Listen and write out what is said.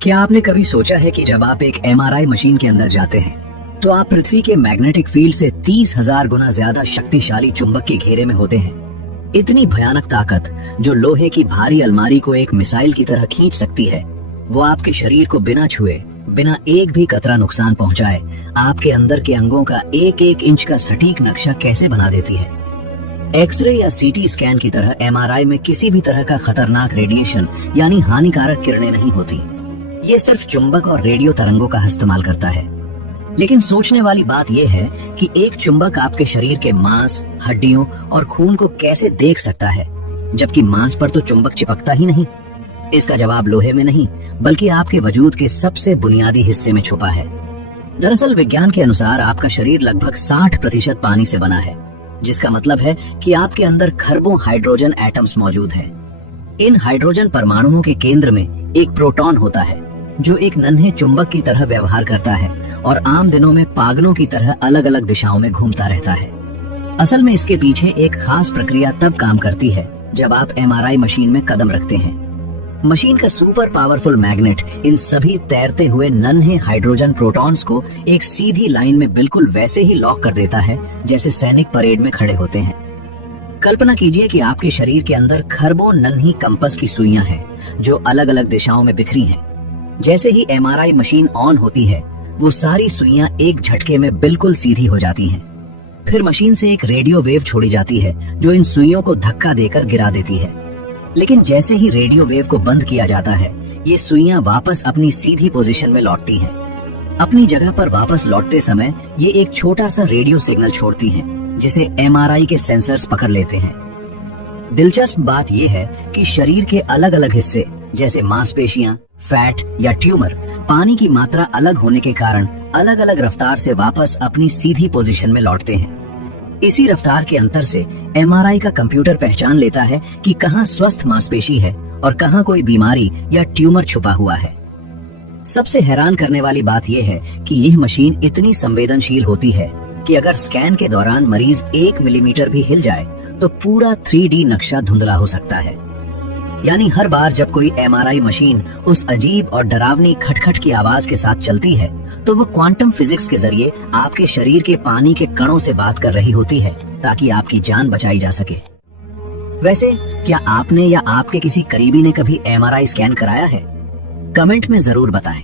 क्या आपने कभी सोचा है कि जब आप एक एमआरआई मशीन के अंदर जाते हैं तो आप पृथ्वी के मैग्नेटिक फील्ड से 30,000 गुना ज्यादा शक्तिशाली चुंबक के घेरे में होते हैं। इतनी भयानक ताकत जो लोहे की भारी अलमारी को एक मिसाइल की तरह खींच सकती है, वो आपके शरीर को बिना छुए, बिना एक भी कतरा नुकसान पहुंचाए आपके अंदर के अंगों का एक एक इंच का सटीक नक्शा कैसे बना देती है। एक्सरे या सीटी स्कैन की तरह एमआरआई में किसी भी तरह का खतरनाक रेडिएशन यानी हानिकारक किरणें नहीं होती। ये सिर्फ चुंबक और रेडियो तरंगों का इस्तेमाल करता है। लेकिन सोचने वाली बात यह है कि एक चुंबक आपके शरीर के मांस, हड्डियों और खून को कैसे देख सकता है, जबकि मांस पर तो चुंबक चिपकता ही नहीं। इसका जवाब लोहे में नहीं, बल्कि आपके वजूद के सबसे बुनियादी हिस्से में छुपा है। दरअसल विज्ञान के अनुसार आपका शरीर लगभग 60% पानी से बना है, जिसका मतलब है कि आपके अंदर खरबों हाइड्रोजन एटम्स मौजूद हैं। इन हाइड्रोजन परमाणुओं के केंद्र में एक प्रोटॉन होता है जो एक नन्हे चुंबक की तरह व्यवहार करता है और आम दिनों में पागलों की तरह अलग अलग दिशाओं में घूमता रहता है। असल में इसके पीछे एक खास प्रक्रिया तब काम करती है जब आप एमआरआई मशीन में कदम रखते हैं। मशीन का सुपर पावरफुल मैग्नेट इन सभी तैरते हुए नन्हे हाइड्रोजन प्रोटॉन्स को एक सीधी लाइन में बिल्कुल वैसे ही लॉक कर देता है जैसे सैनिक परेड में खड़े होते हैं। कल्पना कीजिए कि आपके शरीर के अंदर खरबों नन्ही कंपास की सुइयां हैं जो अलग अलग दिशाओं में बिखरी हैं। जैसे ही एमआरआई मशीन ऑन होती है, वो सारी सुइयां एक झटके में बिल्कुल सीधी हो जाती हैं। फिर मशीन से एक रेडियो वेव छोड़ी जाती है जो इन सुइयों को धक्का देकर गिरा देती है। लेकिन जैसे ही रेडियो वेव को बंद किया जाता है, ये सुइयां वापस अपनी सीधी पोजीशन में लौटती हैं। अपनी जगह पर वापस लौटते समय ये एक छोटा सा रेडियो सिग्नल छोड़ती हैं, जिसे एमआरआई के सेंसर्स पकड़ लेते हैं। दिलचस्प बात यह है कि शरीर के अलग अलग हिस्से जैसे मांसपेशियां, फैट या ट्यूमर, पानी की मात्रा अलग होने के कारण अलग अलग रफ्तार से वापस अपनी सीधी पोजीशन में लौटते हैं। इसी रफ्तार के अंतर से एमआरआई का कंप्यूटर पहचान लेता है कि कहाँ स्वस्थ मांसपेशी है और कहाँ कोई बीमारी या ट्यूमर छुपा हुआ है। सबसे हैरान करने वाली बात यह है कि यह मशीन इतनी संवेदनशील होती है कि अगर स्कैन के दौरान मरीज 1 मिलीमीटर भी हिल जाए तो पूरा 3D नक्शा धुंधला हो सकता है। यानी हर बार जब कोई एमआरआई मशीन उस अजीब और डरावनी खटखट की आवाज के साथ चलती है, तो वो क्वांटम फिजिक्स के जरिए आपके शरीर के पानी के कणों से बात कर रही होती है ताकि आपकी जान बचाई जा सके। वैसे क्या आपने या आपके किसी करीबी ने कभी एमआरआई स्कैन कराया है? कमेंट में जरूर बताएं।